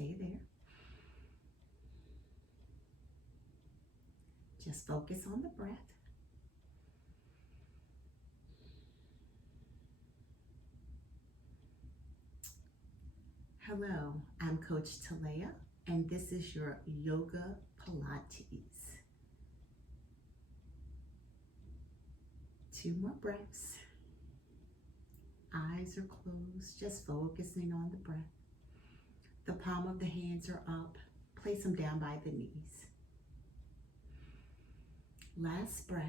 Stay there. Just focus on the breath. Hello, I'm Coach Talea, and this is your Yoga Pilates. 2 more breaths. Eyes are closed, just focusing on the breath. The palm of the hands are up. Place them down by the knees. Last breath.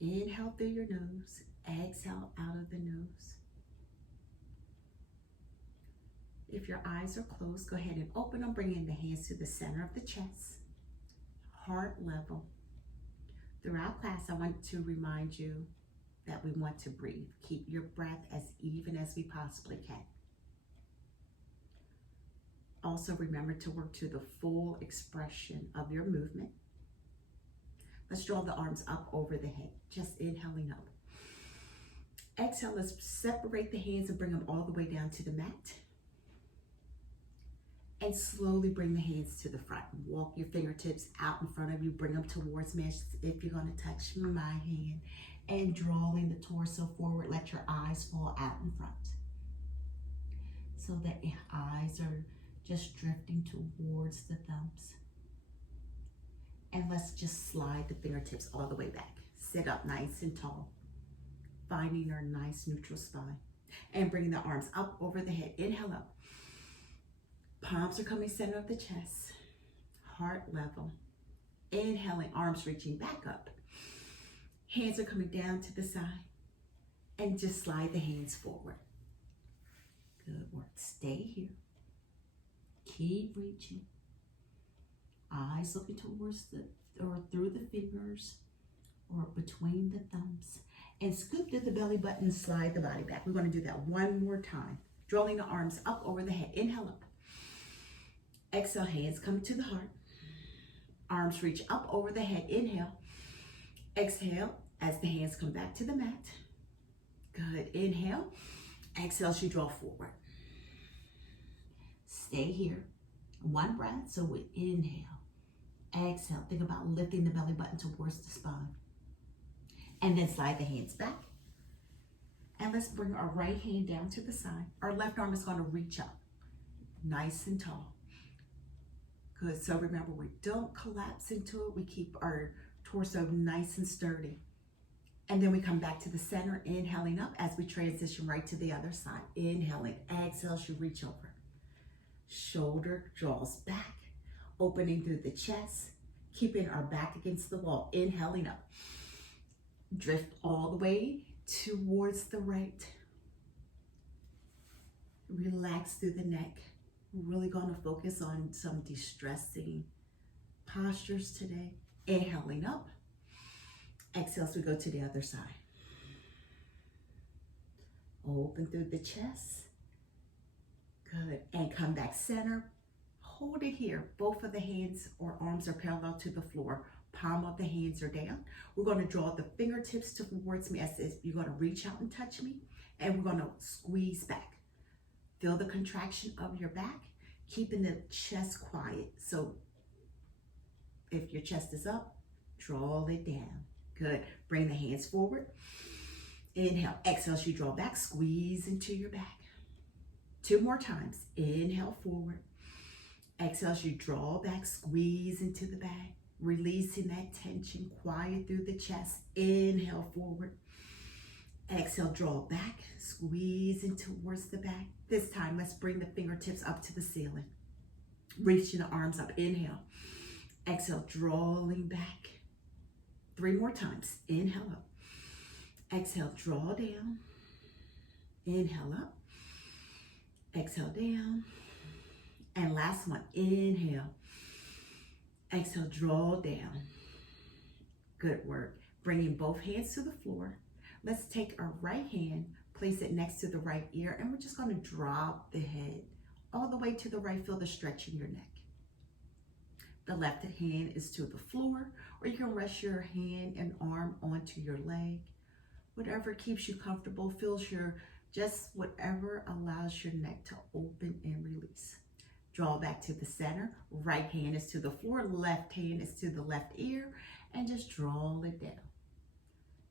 Inhale through your nose. Exhale out of the nose. If your eyes are closed, go ahead and open them. Bring in the hands to the center of the chest. Heart level. Throughout class, I want to remind you that we want to breathe. Keep your breath as even as we possibly can. Also remember to work to the full expression of your movement. Let's draw the arms up over the head, just inhaling up. Exhale, let's separate the hands and bring them all the way down to the mat. And slowly bring the hands to the front. Walk your fingertips out in front of you. Bring them towards me if you're going to touch my hand. And drawing the torso forward. Let your eyes fall out in front. So that your eyes are just drifting towards the thumbs. And let's just slide the fingertips all the way back. Sit up nice and tall. Finding our nice neutral spine. And bringing the arms up over the head. Inhale up. Palms are coming center of the chest, heart level. Inhaling, arms reaching back up. Hands are coming down to the side. And just slide the hands forward. Good work. Stay here. Keep reaching. Eyes looking towards or through the fingers or between the thumbs. And scoop to the belly button, slide the body back. We're going to do that one more time. Drawing the arms up over the head. Inhale up. Exhale, hands come to the heart. Arms reach up over the head. Inhale. Exhale as the hands come back to the mat. Good. Inhale. Exhale as you draw forward. Stay here. One breath. So we inhale. Exhale. Think about lifting the belly button towards the spine. And then slide the hands back. And let's bring our right hand down to the side. Our left arm is going to reach up. Nice and tall. Good. So remember, we don't collapse into it. We keep our torso nice and sturdy. And then we come back to the center, inhaling up as we transition right to the other side. Inhaling, exhale as you reach over. Shoulder draws back, opening through the chest, keeping our back against the wall. Inhaling up. Drift all the way towards the right. Relax through the neck. We're really going to focus on some de-stressing postures today. Inhaling up. Exhale as we go to the other side. Open through the chest. Good. And come back center. Hold it here. Both of the hands or arms are parallel to the floor. Palm of the hands are down. We're going to draw the fingertips towards me as if you're going to reach out and touch me. And we're going to squeeze back. Feel the contraction of your back, keeping the chest quiet. So if your chest is up, draw it down. Good. Bring the hands forward. Inhale. Exhale as you draw back. Squeeze into your back. 2 more times. Inhale forward. Exhale as you draw back. Squeeze into the back. Releasing that tension. Quiet through the chest. Inhale forward. Exhale, draw back, squeeze in towards the back. This time, let's bring the fingertips up to the ceiling. Reaching the arms up, inhale. Exhale, drawing back. 3 more times, inhale up. Exhale, draw down. Inhale up. Exhale down. And last one, inhale. Exhale, draw down. Good work. Bringing both hands to the floor. Let's take our right hand, place it next to the right ear, and we're just going to drop the head all the way to the right. Feel the stretch in your neck. The left hand is to the floor, or you can rest your hand and arm onto your leg. Whatever keeps you comfortable, feels your, just whatever allows your neck to open and release. Draw back to the center. Right hand is to the floor, left hand is to the left ear, and just draw it down.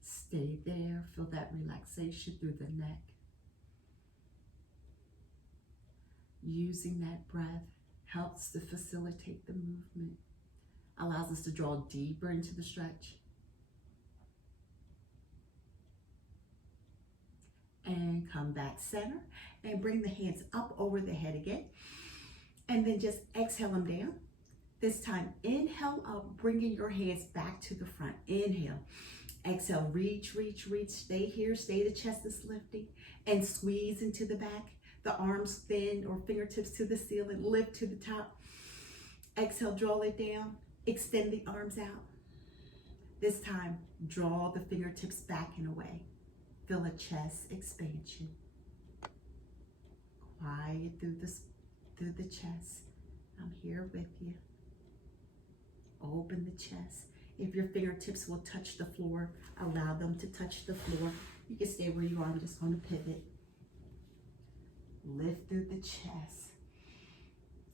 Stay there, feel that relaxation through the neck. Using that breath helps to facilitate the movement, allows us to draw deeper into the stretch. And come back center and bring the hands up over the head again. And then just exhale them down. This time, inhale up, bringing your hands back to the front. Inhale. Exhale, reach, reach, reach. Stay here, stay the chest is lifting. And squeeze into the back. The arms bend or fingertips to the ceiling. Lift to the top. Exhale, draw it down. Extend the arms out. This time, draw the fingertips back and away. Feel a chest expansion. Quiet through the chest. I'm here with you. Open the chest. If your fingertips will touch the floor, allow them to touch the floor. You can stay where you are. I'm just going to pivot. Lift through the chest.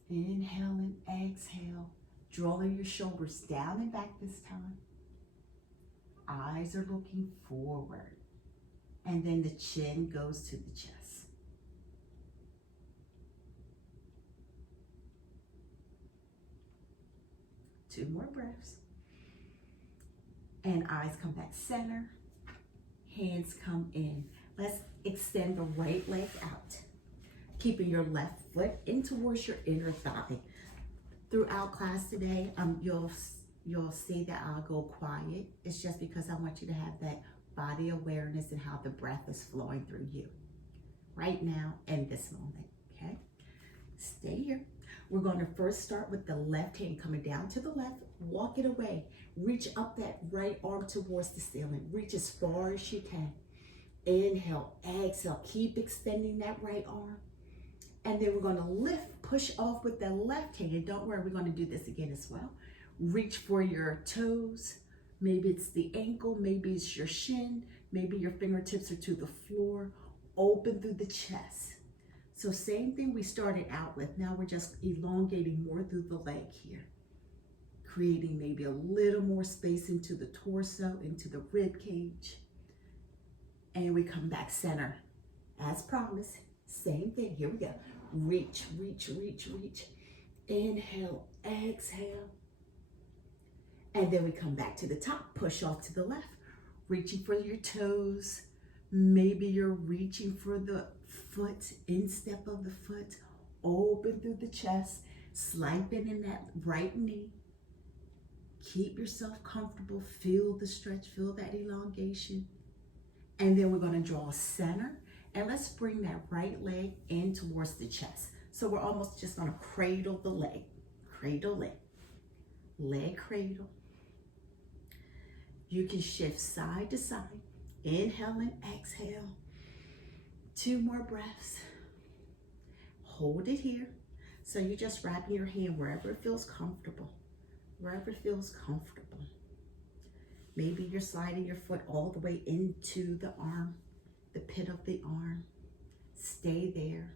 Inhale and exhale. Drawing your shoulders down and back this time. Eyes are looking forward. And then the chin goes to the chest. Two more breaths. And eyes come back center. Hands come in. Let's extend the right leg out. Keeping your left foot in towards your inner thigh. Throughout class today, you'll see that I'll go quiet. It's just because I want you to have that body awareness and how the breath is flowing through you. Right now, in this moment, okay? Stay here. We're going to first start with the left hand coming down to the left. Walk it away. Reach up that right arm towards the ceiling. Reach as far as you can. Inhale, exhale. Keep extending that right arm. And then we're going to lift, push off with the left hand. Don't worry, we're going to do this again as well. Reach for your toes. Maybe it's the ankle, maybe it's your shin, maybe your fingertips are to the floor. Open through the chest. So same thing we started out with. Now we're just elongating more through the leg here. Creating maybe a little more space into the torso, into the rib cage. And we come back center. As promised, same thing. Here we go. Reach, reach, reach, reach. Inhale, exhale. And then we come back to the top, push off to the left, reaching for your toes. Maybe you're reaching for the foot, instep of the foot, open through the chest, slight bend in that right knee. Keep yourself comfortable, feel the stretch, feel that elongation. And then we're gonna draw center, and let's bring that right leg in towards the chest. So we're almost just gonna cradle the leg, leg cradle. You can shift side to side. Inhale and exhale. Two more breaths. Hold it here. So you're just wrapping your hand wherever it feels comfortable. Wherever it feels comfortable. Maybe you're sliding your foot all the way into the arm, the pit of the arm. Stay there.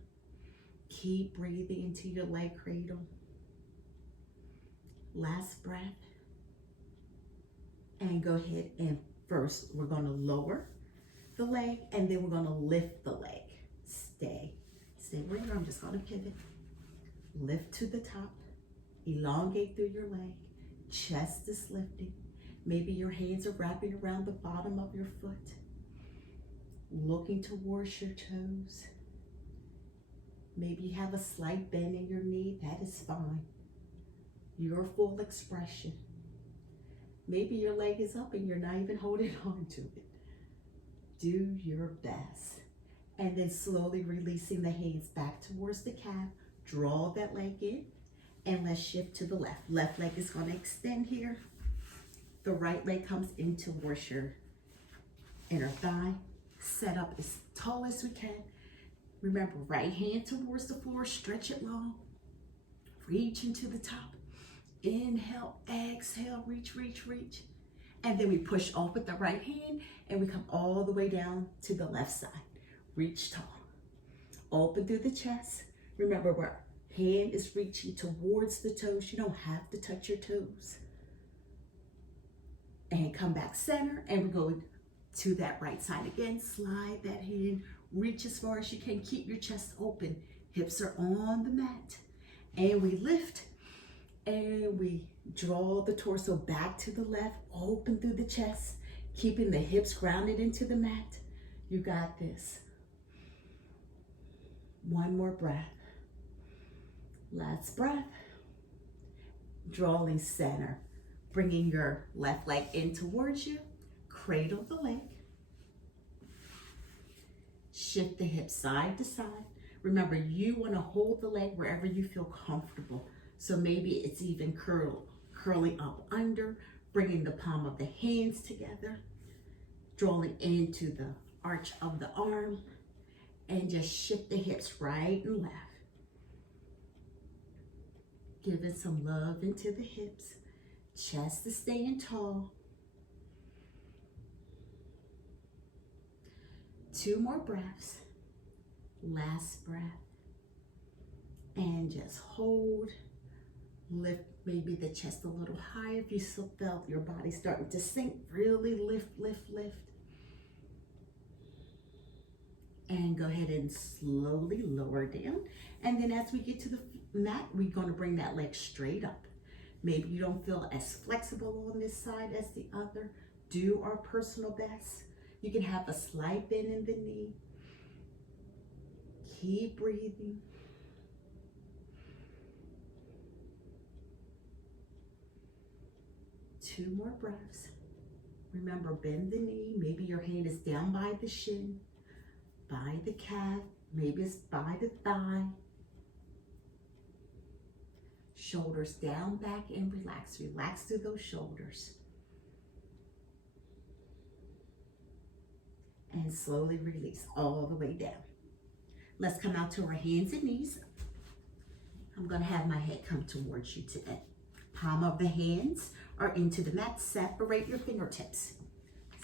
Keep breathing into your leg cradle. Last breath. And go ahead and first we're going to lower the leg and then we're going to lift the leg. Stay where you are. I'm just going to pivot. Lift to the top. Elongate through your leg. Chest is lifting. Maybe your hands are wrapping around the bottom of your foot. Looking towards your toes. Maybe you have a slight bend in your knee. That is fine. Your full expression. Maybe your leg is up and you're not even holding on to it. Do your best. And then slowly releasing the hands back towards the calf. Draw that leg in. And let's shift to the left. Left leg is going to extend here. The right leg comes in towards your inner thigh. Set up as tall as we can. Remember, right hand towards the floor. Stretch it long. Reach into the top. Inhale, exhale, reach, reach, reach. And then we push off with the right hand and we come all the way down to the left side. Reach tall. Open through the chest. Remember, we're Hand is reaching towards the toes. You don't have to touch your toes. And come back center, and we're going to that right side again. Slide that hand, reach as far as you can. Keep your chest open. Hips are on the mat. And we lift, and we draw the torso back to the left, open through the chest, keeping the hips grounded into the mat. You got this. One more breath. Last breath. Drawing center. Bringing your left leg in towards you. Cradle the leg. Shift the hips side to side. Remember, you want to hold the leg wherever you feel comfortable. So maybe it's even curling up under, bringing the palm of the hands together, drawing into the arch of the arm, and just shift the hips right and left. Giving some love into the hips. Chest is staying tall. 2 more breaths. Last breath. And just hold. Lift maybe the chest a little higher if you still felt your body starting to sink. Really lift, lift, lift. And go ahead and slowly lower down. And then as we get to the mat, we're going to bring that leg straight up. Maybe you don't feel as flexible on this side as the other. Do our personal best. You can have a slight bend in the knee. Keep breathing. Two more breaths. Remember, bend the knee. Maybe your hand is down by the shin, by the calf, maybe it's by the thigh. Shoulders down, back, and relax. Relax through those shoulders. And slowly release all the way down. Let's come out to our hands and knees. I'm going to have my head come towards you today. Palm of the hands are into the mat. Separate your fingertips.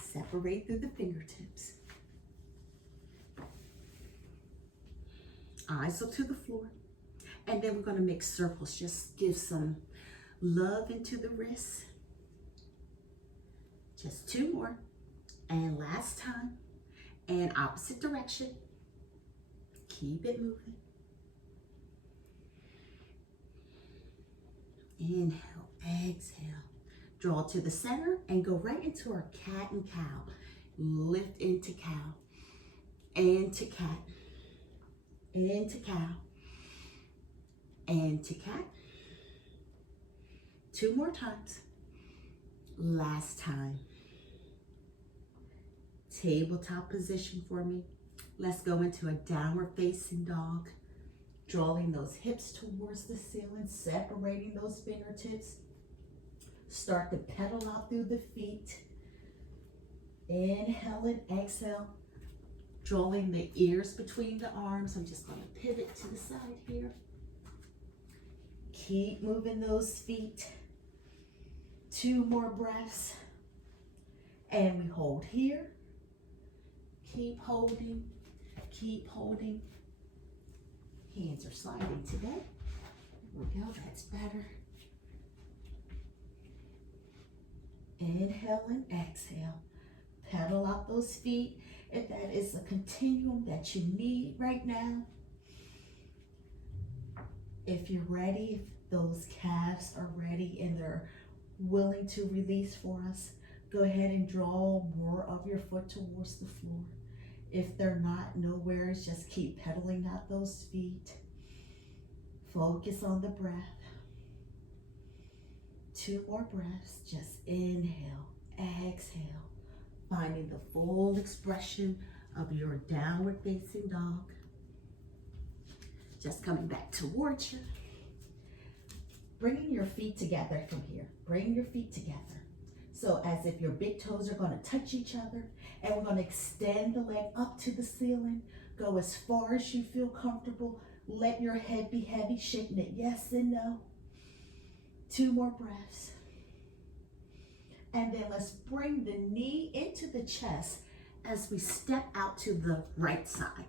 Separate through the fingertips. Eyes up to the floor. And then we're going to make circles. Just give some love into the wrists. Just 2 more. And last time. And opposite direction. Keep it moving. Inhale, exhale. Draw to the center and go right into our cat and cow. Lift into cow. Into cat. Into cow. And to cat. 2 more times. Last time. Tabletop position for me. Let's go into a downward facing dog. Drawing those hips towards the ceiling, separating those fingertips. Start to pedal out through the feet. Inhale and exhale. Drawing the ears between the arms. I'm just going to pivot to the side here. Keep moving those feet. 2 more breaths. And we hold here. Keep holding. Keep holding. Hands are sliding today. There we go, that's better. Inhale and exhale. Pedal out those feet. If that is a continuum that you need right now. If you're ready, if those calves are ready and they're willing to release for us, go ahead and draw more of your foot towards the floor. If they're not, no worries, just keep pedaling out those feet. Focus on the breath. 2 more breaths. Just inhale, exhale. Finding the full expression of your downward facing dog. Just coming back towards you. Bringing your feet together from here. Bring your feet together. So as if your big toes are going to touch each other. And we're going to extend the leg up to the ceiling. Go as far as you feel comfortable. Let your head be heavy, shaking it yes and no. 2 more breaths. And then let's bring the knee into the chest as we step out to the right side.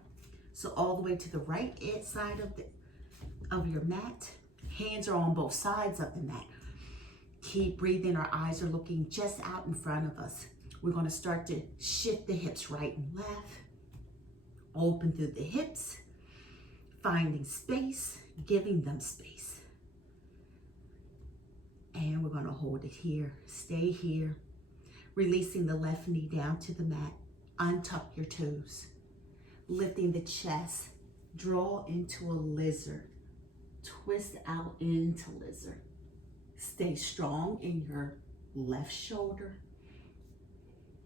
So all the way to the right side of your mat. Hands are on both sides of the mat. Keep breathing. Our eyes are looking just out in front of us. We're going to start to shift the hips right and left. Open through the hips, finding space, giving them space. And we're going to hold it here. Stay here. Releasing the left knee down to the mat. Untuck your toes. Lifting the chest. Draw into a lizard. Twist out into lizard. Stay strong in your left shoulder.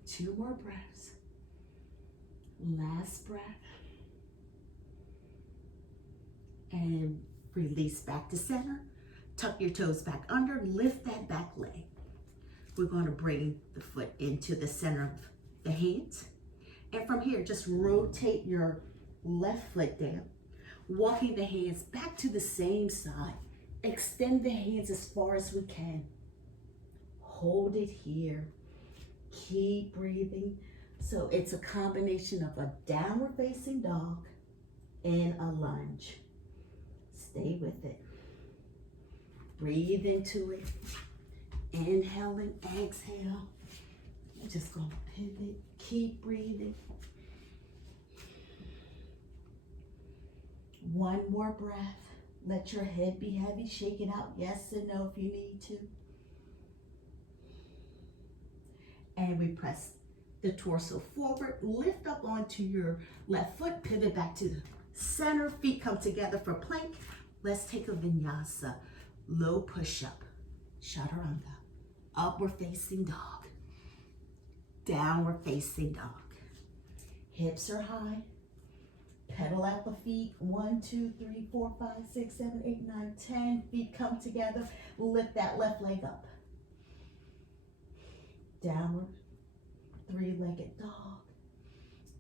2 more breaths. Last breath. And release back to center. Tuck your toes back under. Lift that back leg. We're going to bring the foot into the center of the hands. And from here, just rotate your left foot down. Walking the hands back to the same side. Extend the hands as far as we can. Hold it here. Keep breathing. So it's a combination of a downward facing dog and a lunge. Stay with it. Breathe into it. Inhale and exhale. We're just going to pivot. Keep breathing. 1 more breath. Let your head be heavy. Shake it out. Yes and no if you need to. And we press the torso forward. Lift up onto your left foot. Pivot back to the center. Feet come together for plank. Let's take a vinyasa. Low push-up. Chaturanga. Upward facing dog. Downward facing dog. Hips are high. Pedal out the feet. 1, 2, 3, 4, 5, 6, 7, 8, 9, 10. Feet come together. Lift that left leg up. Downward. 3-legged dog.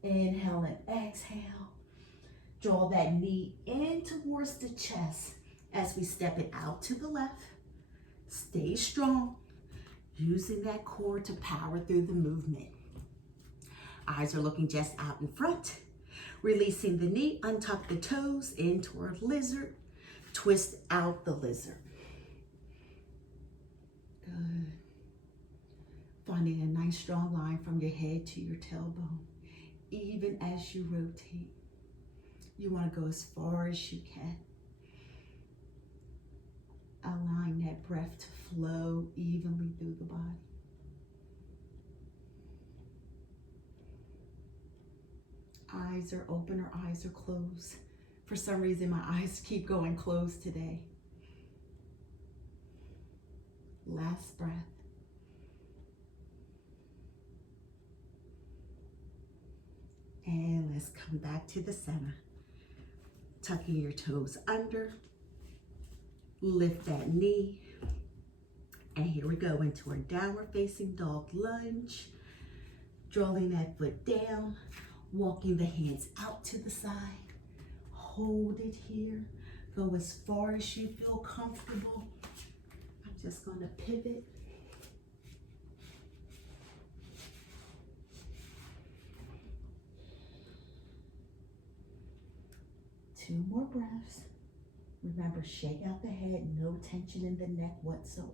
Inhale and exhale. Draw that knee in towards the chest as we step it out to the left. Stay strong. Using that core to power through the movement. Eyes are looking just out in front. Releasing the knee, untuck the toes in toward lizard. Twist out the lizard. Good. Finding a nice strong line from your head to your tailbone. Even as you rotate, you want to go as far as you can. Allowing that breath to flow evenly through the body. Eyes are open or eyes are closed. For some reason, my eyes keep going closed today. Last breath. And let's come back to the center. Tucking your toes under. Lift that knee. And here we go into our downward facing dog lunge. Drawing that foot down. Walking the hands out to the side. Hold it here. Go as far as you feel comfortable. I'm just going to pivot. Two more breaths. Remember, shake out the head, no tension in the neck whatsoever.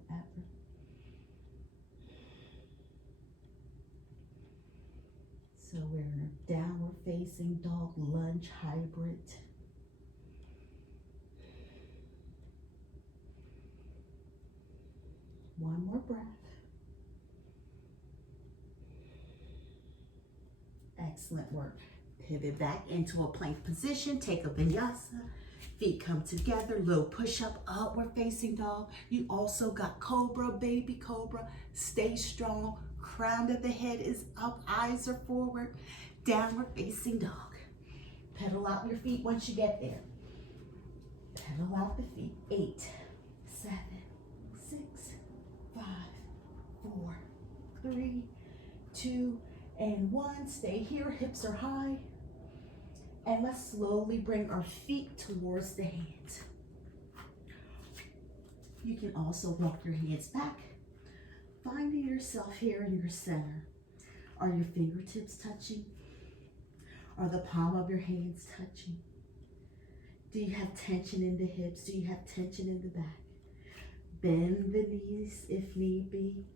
So we're in a downward facing dog lunge hybrid. One more breath. Excellent work. Pivot back into a plank position. Take a vinyasa. Feet come together. Low push-up, upward facing dog. You also got cobra, baby cobra. Stay strong. Crown of the head is up. Eyes are forward. Downward facing dog. Pedal out your feet once you get there. Pedal out the feet. 8, 7, 6, 5, 4, 3, 2, and 1. Stay here. Hips are high. And let's slowly bring our feet towards the hands. You can also walk your hands back, finding yourself here in your center. Are your fingertips touching? Are the palm of your hands touching? Do you have tension in the hips? Do you have tension in the back? Bend the knees if need be.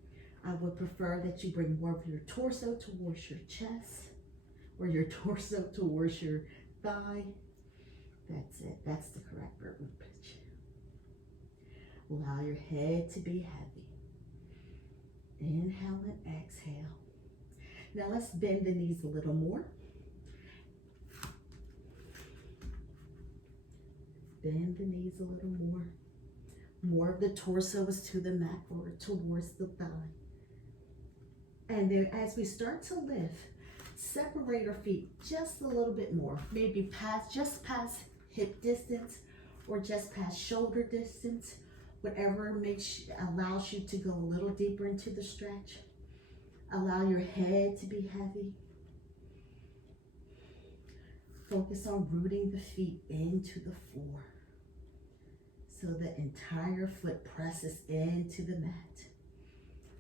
I would prefer that you bring more of your torso towards your chest or your torso towards your thigh. That's it. That's the correct verb pitch. Allow your head to be heavy. Inhale and exhale. Now let's bend the knees a little more. Bend the knees a little more. More of the torso is to the mat or towards the thigh. And then as we start to lift, separate our feet just a little bit more. Maybe just past hip distance or just past shoulder distance. Whatever allows you to go a little deeper into the stretch. Allow your head to be heavy. Focus on rooting the feet into the floor so the entire foot presses into the mat.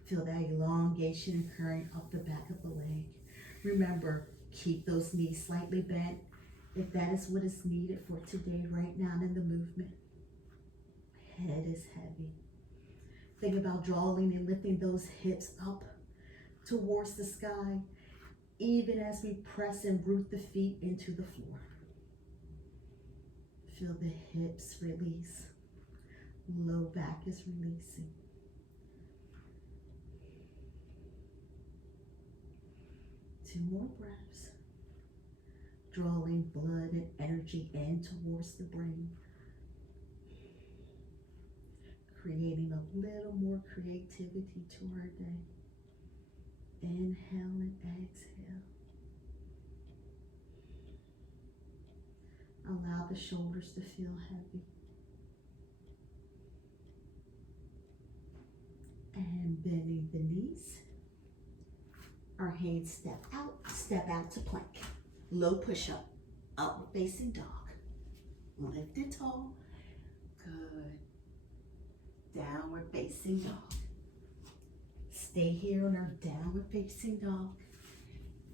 Feel that elongation occurring up the back of the leg. Remember, keep those knees slightly bent if that is what is needed for today, right now in the movement. Head is heavy. Think about drawing and lifting those hips up towards the sky, even as we press and root the feet into the floor. Feel the hips release. Low back is releasing. Two more breaths. Drawing blood and energy in towards the brain. Creating a little more creativity to our day. Inhale and exhale. Allow the shoulders to feel heavy. And bending the knees. Our hands step out to plank. Low push-up, upward facing dog. Lift it tall. Good. Downward facing dog. Stay here in our downward facing dog.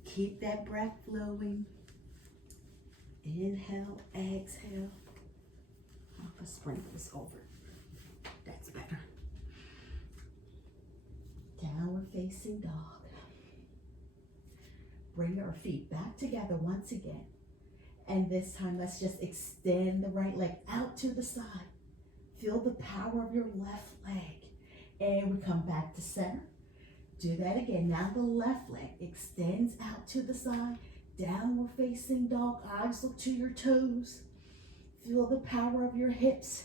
Keep that breath flowing. Inhale, exhale. I'll sprinkle this over. That's better. Downward facing dog. Bring our feet back together once again. And this time, let's just extend the right leg out to the side. Feel the power of your left leg. And we come back to center. Do that again. Now the left leg extends out to the side. Downward facing dog. Eyes look to your toes. Feel the power of your hips.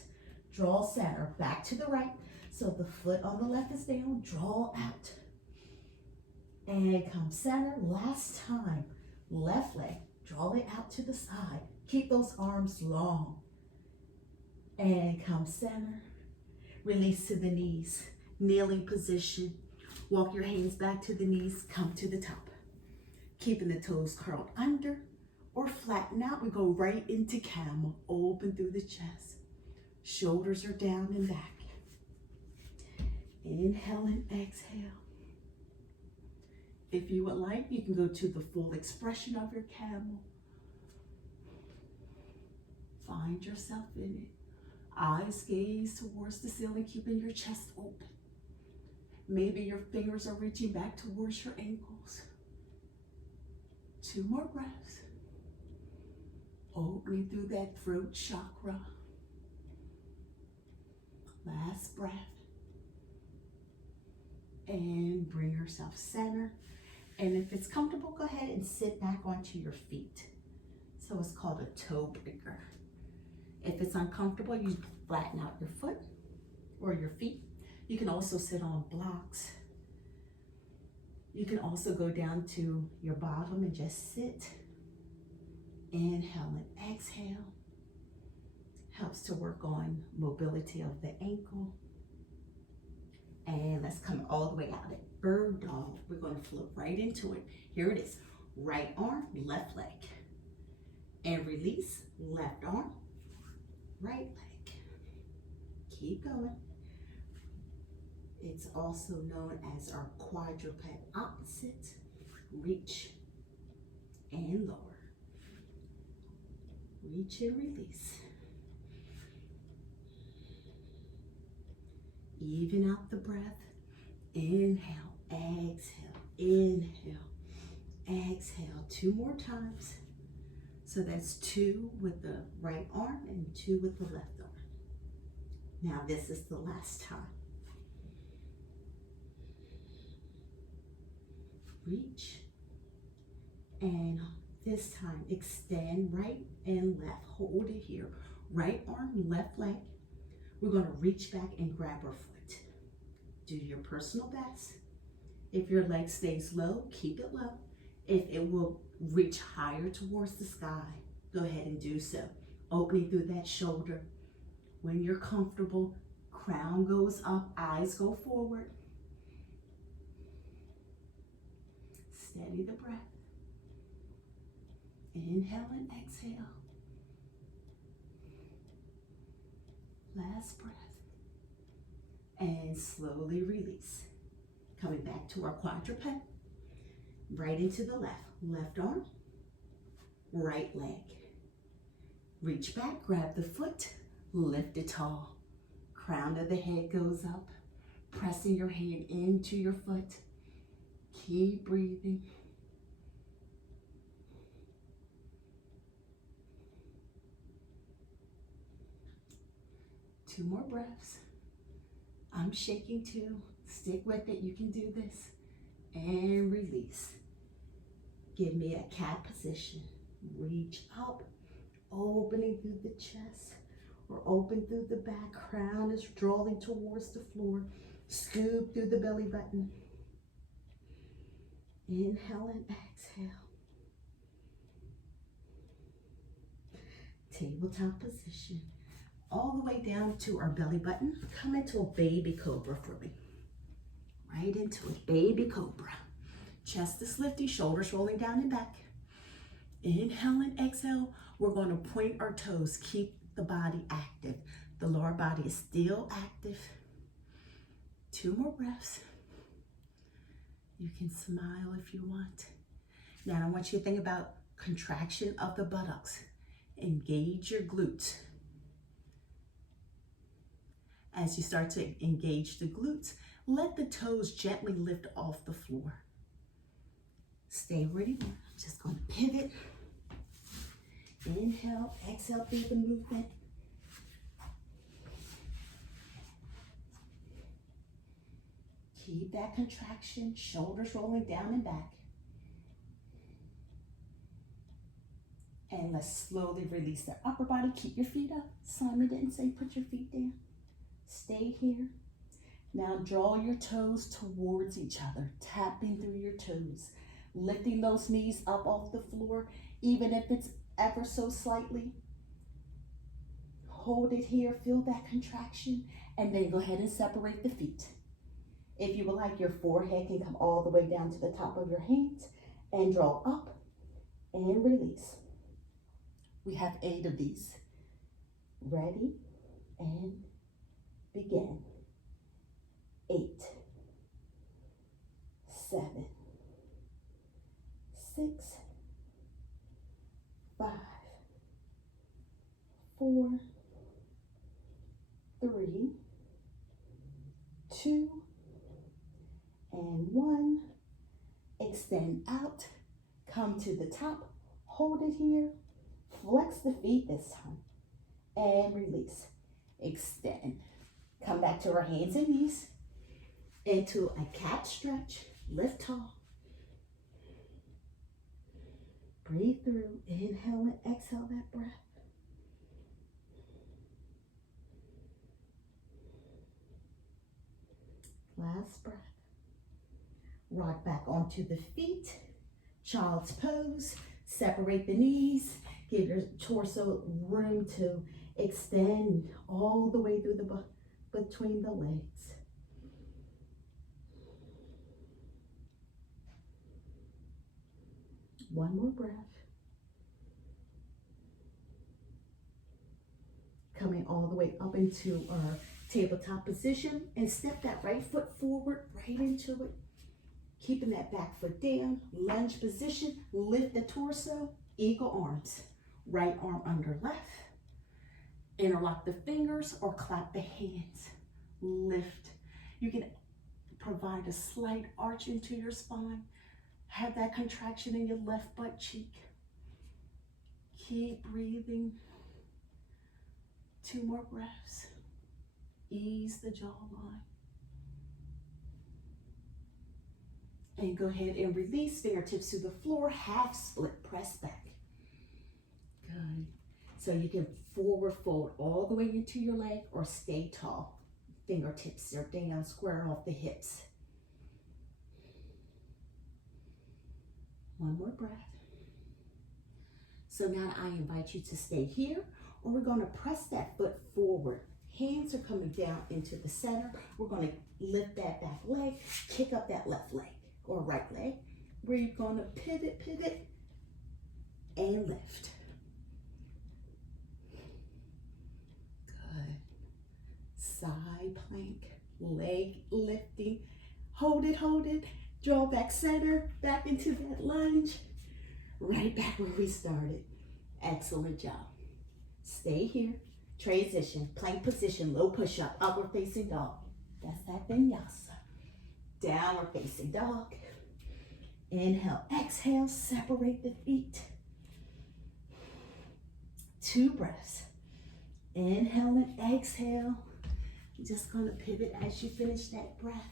Draw center. Back to the right. So the foot on the left is down. Draw out. And come center. Last time. Left leg. Draw it out to the side. Keep those arms long. And come center. Release to the knees. Kneeling position. Walk your hands back to the knees. Come to the top. Keeping the toes curled under or flatten out. We go right into camel. Open through the chest. Shoulders are down and back. Inhale and exhale. If you would like, you can go to the full expression of your camel. Find yourself in it. Eyes gaze towards the ceiling, keeping your chest open. Maybe your fingers are reaching back towards your ankles. 2 more breaths. Opening through that throat chakra. Last breath. And bring yourself center. And if it's comfortable, go ahead and sit back onto your feet. So it's called a toe breaker. If it's uncomfortable, you flatten out your foot or your feet. You can also sit on blocks. You can also go down to your bottom and just sit. Inhale and exhale. Helps to work on mobility of the ankle. And let's come all the way out at bird dog. We're going to float right into it. Here it is. Right arm, left leg. And release, left arm, right leg. Keep going. It's also known as our quadruped opposite. Reach and lower. Reach and release. Even out the breath. Inhale, exhale, inhale, exhale. 2 more times. So that's 2 with the right arm and 2 with the left arm. Now this is the last time. Reach. And this time, extend right and left. Hold it here. Right arm, left leg. We're going to reach back and grab our foot. Do your personal best. If your leg stays low, keep it low. If it will reach higher towards the sky, go ahead and do so. Opening through that shoulder. When you're comfortable, crown goes up, eyes go forward. Steady the breath. Inhale and exhale. Last breath. And slowly release. Coming back to our quadruped. Right into the left. Left arm, right leg. Reach back, grab the foot, lift it tall. Crown of the head goes up. Pressing your hand into your foot. Keep breathing. Two more breaths. I'm shaking too. Stick with it. You can do this. And release. Give me a cat position. Reach up. Opening through the chest. Or open through the back. Crown is drawing towards the floor. Scoop through the belly button. Inhale and exhale. Tabletop position. All the way down to our belly button. Come into a baby cobra for me. Right into a baby cobra. Chest is lifting, shoulders rolling down and back. Inhale and exhale. We're going to point our toes. Keep the body active. The lower body is still active. 2 more breaths. You can smile if you want. Now I want you to think about contraction of the buttocks. Engage your glutes. As you start to engage the glutes, let the toes gently lift off the floor. Stay where you are. I'm just going to pivot. Inhale, exhale through the movement. Keep that contraction, shoulders rolling down and back. And let's slowly release the upper body. Keep your feet up. Simon didn't say put your feet down. Stay here. Now draw your toes towards each other, tapping through your toes, lifting those knees up off the floor, even if it's ever so slightly. Hold it here, feel that contraction, and then go ahead and separate the feet. If you would like, your forehead can come all the way down to the top of your hands and draw up and release. We have 8 of these. Ready and begin. 8, 7, 6, 5, 4, 3, 2, and 1. Extend out. Come to the top. Hold it here. Flex the feet this time. And release. Extend. Come back to our hands and knees. Into a cat stretch. Lift tall. Breathe through. Inhale and exhale that breath. Last breath. Rock back onto the feet. Child's pose. Separate the knees. Give your torso room to extend all the way through the between the legs. One more breath. Coming all the way up into our tabletop position, and step that right foot forward, right into it. Keeping that back foot down, lunge position, lift the torso, eagle arms. Right arm under left. Interlock the fingers or clap the hands. Lift You can provide a slight arch into your spine. Have that contraction in your left butt cheek. Keep breathing. 2 more breaths. Ease the jawline. And go ahead and release fingertips to the floor, half split, press back. Good. So you can forward fold all the way into your leg or stay tall. Fingertips are down, square off the hips. 1 more breath. So now I invite you to stay here, or we're going to press that foot forward. Hands are coming down into the center. We're going to lift that back leg, kick up that left leg or right leg, where you're going to pivot, and lift. Good. Side plank, leg lifting. Hold it. Draw back center, back into that lunge. Right back where we started. Excellent job. Stay here. Transition, plank position, low push-up, upward facing dog. That's that vinyasa. Downward facing dog. Inhale, exhale, separate the feet. 2 breaths. Inhale and exhale. You're just going to pivot as you finish that breath.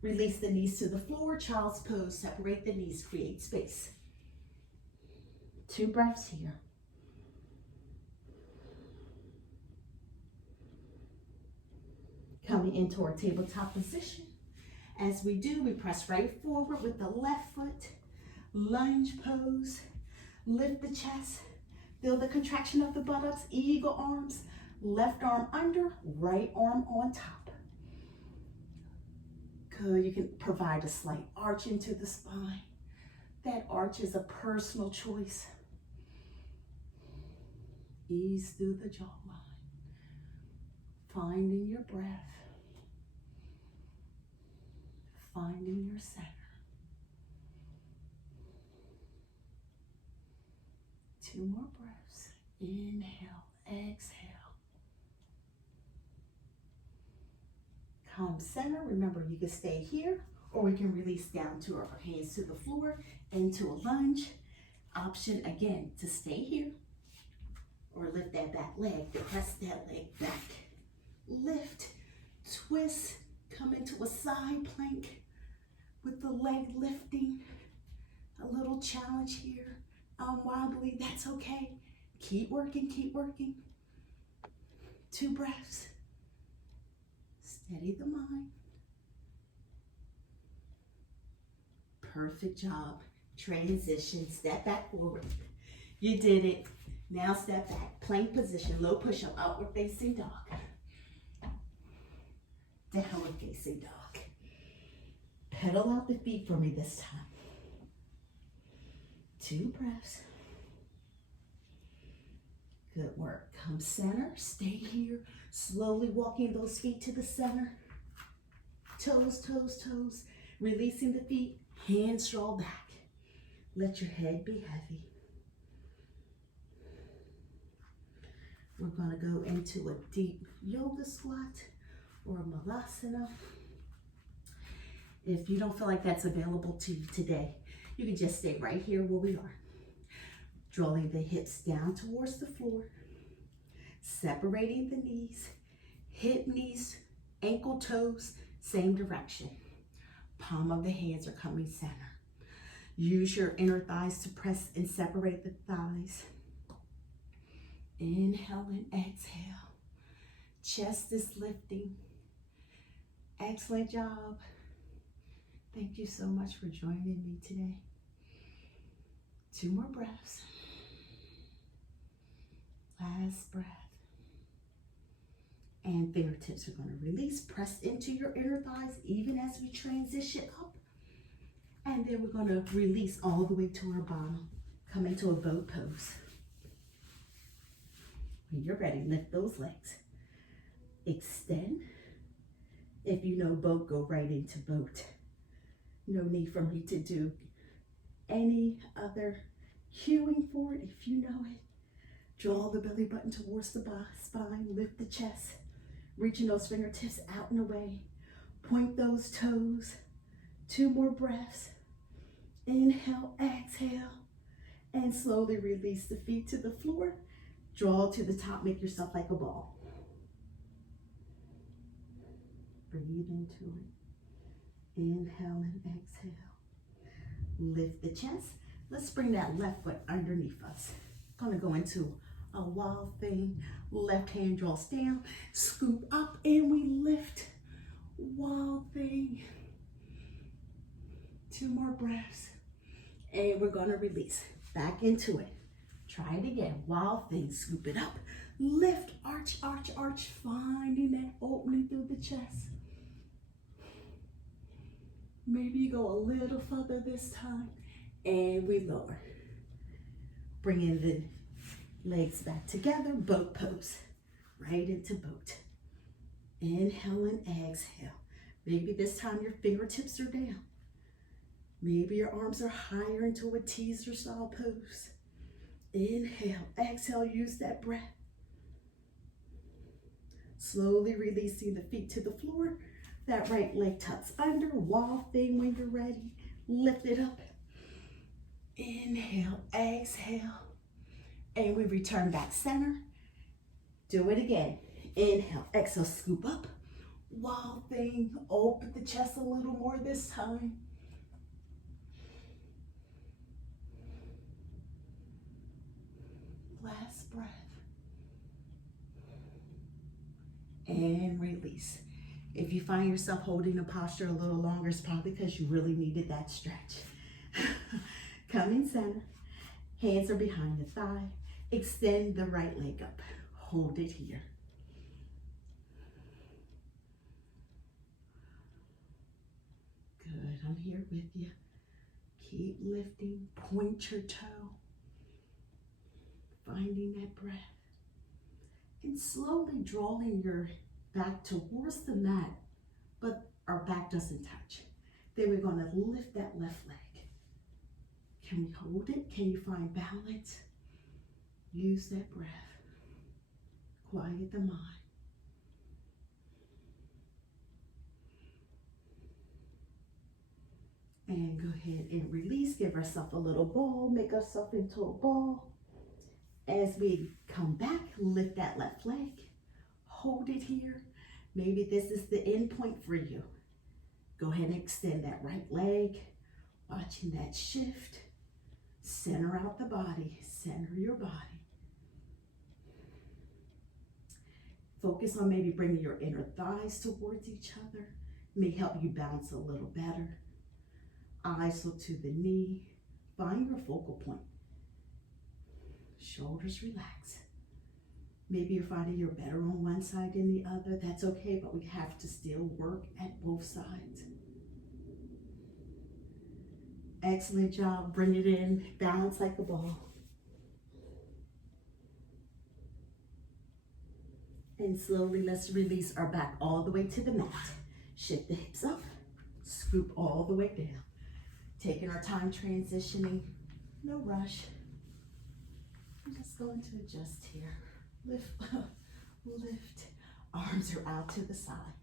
Release the knees to the floor, child's pose. Separate the knees, create space. 2 breaths here. Coming into our tabletop position. As we do, we press right forward with the left foot. Lunge pose. Lift the chest. Feel the contraction of the buttocks, eagle arms. Left arm under, right arm on top. Good. You can provide a slight arch into the spine. That arch is a personal choice. Ease through the jawline. Finding your breath. Finding your center. 2 more breaths. Inhale, exhale. Come center. Remember, you can stay here, or we can release down to our hands to the floor into a lunge. Option again to stay here, or lift that back leg. Press that leg back. Lift, twist, come into a side plank with the leg lifting. A little challenge here. Wobbly, that's okay. Keep working, keep working. 2 breaths. Steady the mind. Perfect job. Transition, step back forward. You did it. Now step back, plank position, low push-up, outward facing dog. Downward facing dog. Pedal out the feet for me this time. 2 breaths. Good work. Come center, stay here. Slowly walking those feet to the center. Toes, toes, toes. Releasing the feet, hands draw back. Let your head be heavy. We're going to go into a deep yoga squat or malasana. If you don't feel like that's available to you today, you can just stay right here where we are. Drawing the hips down towards the floor. Separating the knees. Hip, knees, ankle, toes, same direction. Palm of the hands are coming center. Use your inner thighs to press and separate the thighs. Inhale and exhale. Chest is lifting. Excellent job. Thank you so much for joining me today. 2 more breaths. Last breath. And fingertips are going to release. Press into your inner thighs even as we transition up. And then we're going to release all the way to our bottom. Come into a boat pose. When you're ready, lift those legs. Extend. If you know boat, go right into boat. No need for me to do any other cueing for it if you know it. Draw the belly button towards the spine, lift the chest, Reaching those fingertips out and away. Point those toes. 2 more breaths. Inhale, exhale, and slowly release the feet to the floor. Draw to the top, make yourself like a ball. Breathe into it. Inhale and exhale. Lift the chest. Let's bring that left foot underneath us. Gonna go into a wild thing. Left hand draws down, scoop up, and we lift. Wild thing. 2 more breaths. And we're gonna release. Back into it. Try it again. Wild thing. Scoop it up. Lift. Arch, arch, arch. Finding that opening through the chest. Maybe you go a little further this time. And we lower. Bringing the legs back together. Boat pose. Right into boat. Inhale and exhale. Maybe this time your fingertips are down. Maybe your arms are higher into a teaser style pose. Inhale, exhale, use that breath. Slowly releasing the feet to the floor. That right leg tucks under. Wild thing when you're ready. Lift it up. Inhale, exhale. And we return back center. Do it again. Inhale, exhale, scoop up. Wild thing. Open the chest a little more this time. Last breath. And release. If you find yourself holding the posture a little longer, it's probably because you really needed that stretch. Come in center. Hands are behind the thigh. Extend the right leg up. Hold it here. Good, I'm here with you. Keep lifting, point your toe. Finding that breath. And slowly drawing your back towards the mat, but our back doesn't touch. Then we're gonna lift that left leg. Can we hold it? Can you find balance? Use that breath. Quiet the mind. And go ahead and release. Give ourselves a little ball. Make ourselves into a ball. As we come back, lift that left leg. Hold it here. Maybe this is the end point for you. Go ahead and extend that right leg. Watching that shift. Center out the body. Center your body. Focus on maybe bringing your inner thighs towards each other. May help you balance a little better. Eyes look to the knee. Find your focal point. Shoulders relax. Maybe you're finding you're better on one side than the other. That's okay, but we have to still work at both sides. Excellent job. Bring it in. Balance like a ball. And slowly let's release our back all the way to the mat. Shift the hips up. Scoop all the way down. Taking our time transitioning. No rush. I'm just going to adjust here. Lift up, lift. Arms are out to the side.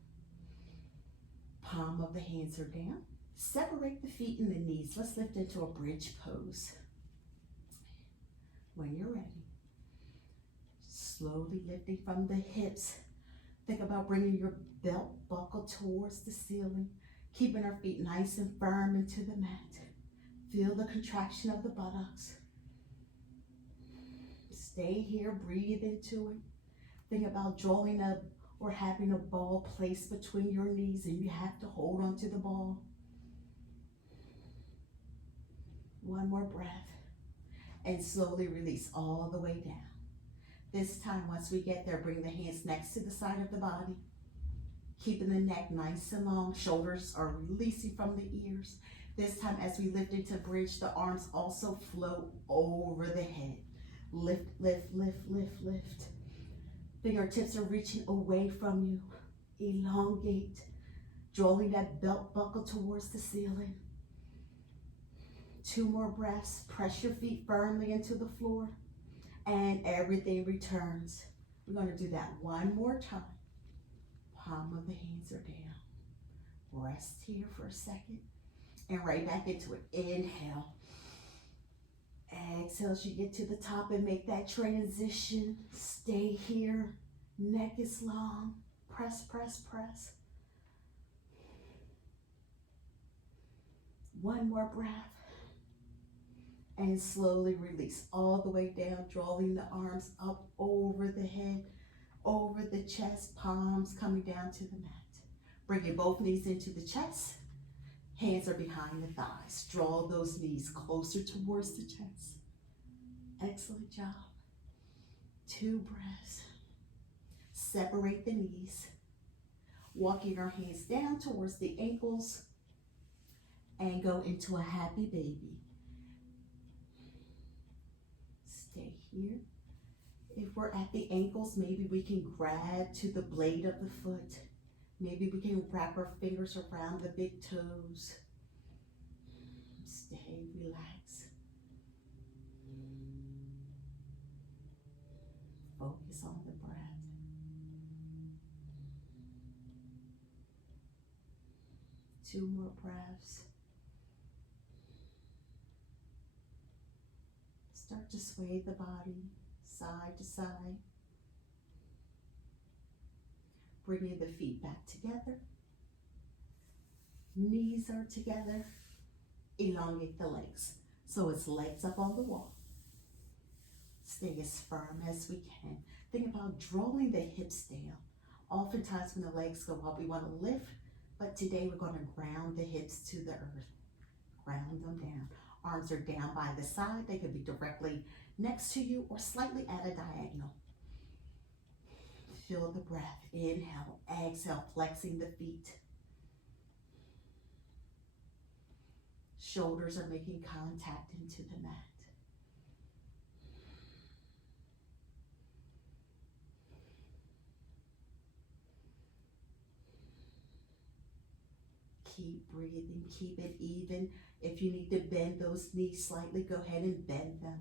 Palm of the hands are down. Separate the feet and the knees. Let's lift into a bridge pose. When you're ready. Slowly lifting from the hips. Think about bringing your belt buckle towards the ceiling. Keeping our feet nice and firm into the mat. Feel the contraction of the buttocks. Stay here, breathe into it. Think about drawing up or having a ball placed between your knees and you have to hold on to the ball. One more breath. And slowly release all the way down. This time, once we get there, bring the hands next to the side of the body. Keeping the neck nice and long. Shoulders are releasing from the ears. This time, as we lift into bridge, the arms also float over the head. Lift, lift, lift, lift, lift. Fingertips are reaching away from you. Elongate. Drawing that belt buckle towards the ceiling. 2 more breaths. Press your feet firmly into the floor. And everything returns. We're going to do that one more time. Palm of the hands are down. Rest here for a second. And right back into it. Inhale. Exhale as you get to the top and make that transition. Stay here. Neck is long. Press, press, press. One more breath. And slowly release all the way down, drawing the arms up over the head, over the chest, palms coming down to the mat. Bringing both knees into the chest. Hands are behind the thighs. Draw those knees closer towards the chest. Excellent job. 2 breaths. Separate the knees. Walking our hands down towards the ankles and go into a happy baby. Stay here. If we're at the ankles, maybe we can grab to the blade of the foot. Maybe we can wrap our fingers around the big toes. Stay, relax. Focus on the breath. Two more breaths. Start to sway the body side to side. Bringing the feet back together. Knees are together. Elongate the legs. So it's legs up on the wall. Stay as firm as we can. Think about drawing the hips down. Oftentimes when the legs go up, we want to lift, but today we're going to ground the hips to the earth. Ground them down. Arms are down by the side. They could be directly next to you or slightly at a diagonal. Feel the breath. Inhale, exhale, flexing the feet. Shoulders are making contact into the mat. Keep breathing, keep it even. If you need to bend those knees slightly, go ahead and bend them.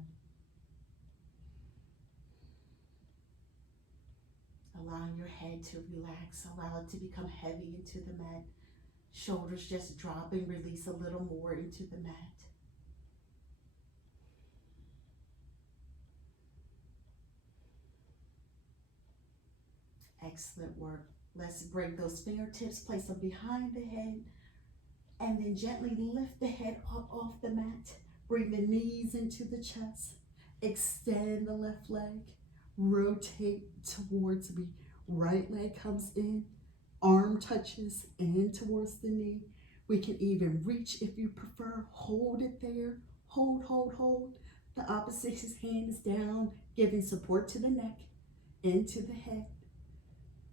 Allowing your head to relax, allow it to become heavy into the mat. Shoulders just drop and release a little more into the mat. Excellent work. Let's bring those fingertips, place them behind the head, and then gently lift the head up off the mat. Bring the knees into the chest. Extend the left leg. Rotate towards me. Right leg comes in. Arm touches in towards the knee. We can even reach if you prefer. Hold it there. Hold, hold, hold. The opposite hand is down, giving support to the neck, into the head.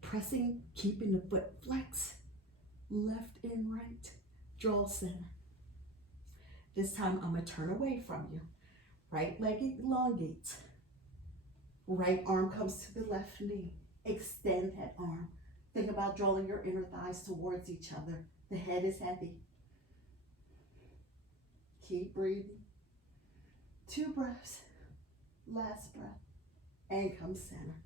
Pressing, keeping the foot flexed. Left and right. Draw center. This time I'm going to turn away from you. Right leg elongates. Right arm comes to the left knee. Extend that arm. Think about drawing your inner thighs towards each other. The head is heavy. Keep breathing. 2 breaths. Last breath. And come center.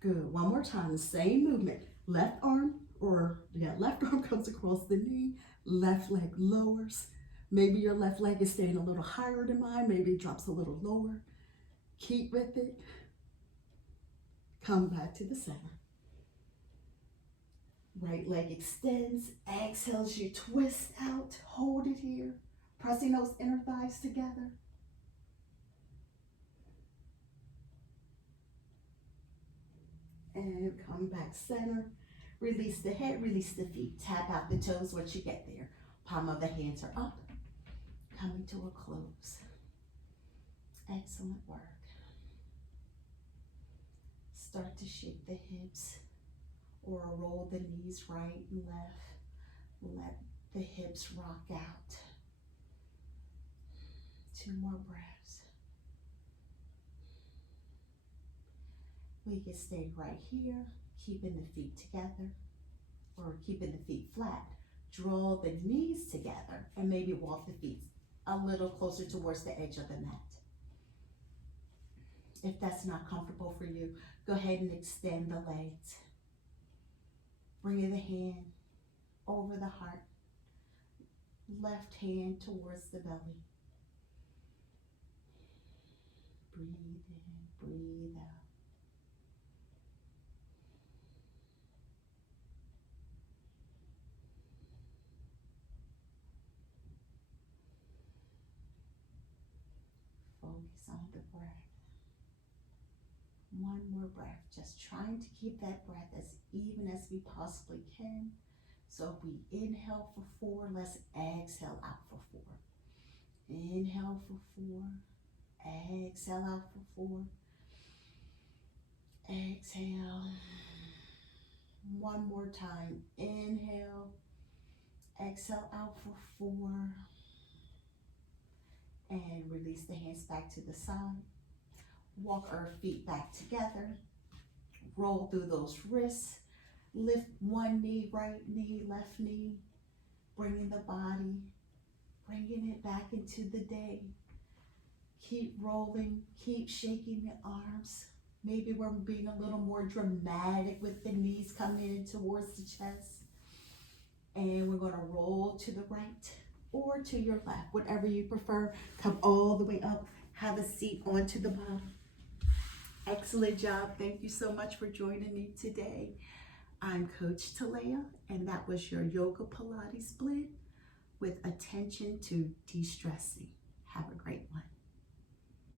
Good. One more time. Same movement. Left arm comes across the knee. Left leg lowers. Maybe your left leg is staying a little higher than mine. Maybe it drops a little lower. Keep with it. Come back to the center. Right leg extends. Exhale as you twist out. Hold it here. Pressing those inner thighs together. And come back center. Release the head, release the feet. Tap out the toes once you get there. Palm of the hands are up. Coming to a close. Excellent work. Start to shake the hips or roll the knees right and left. Let the hips rock out. 2 more breaths. We can stay right here, keeping the feet together or keeping the feet flat. Draw the knees together and maybe walk the feet a little closer towards the edge of the mat. If that's not comfortable for you, go ahead and extend the legs. Bringing the hand over the heart. Left hand towards the belly. Breathe in, breathe out. Focus on the breath. One more breath, just trying to keep that breath as even as we possibly can. So if we inhale for 4, let's exhale out for 4. Inhale for 4, exhale out for 4. Exhale. One more time. Inhale, exhale out for 4. And release the hands back to the side. Walk our feet back together. Roll through those wrists. Lift one knee, right knee, left knee. Bringing the body, bringing it back into the day. Keep rolling, keep shaking the arms. Maybe we're being a little more dramatic with the knees coming in towards the chest. And we're gonna roll to the right or to your left, whatever you prefer. Come all the way up, have a seat onto the bottom. Excellent job. Thank you so much for joining me today. I'm Coach Talea, and that was your Yoga Pilates blend with attention to de-stressing. Have a great one.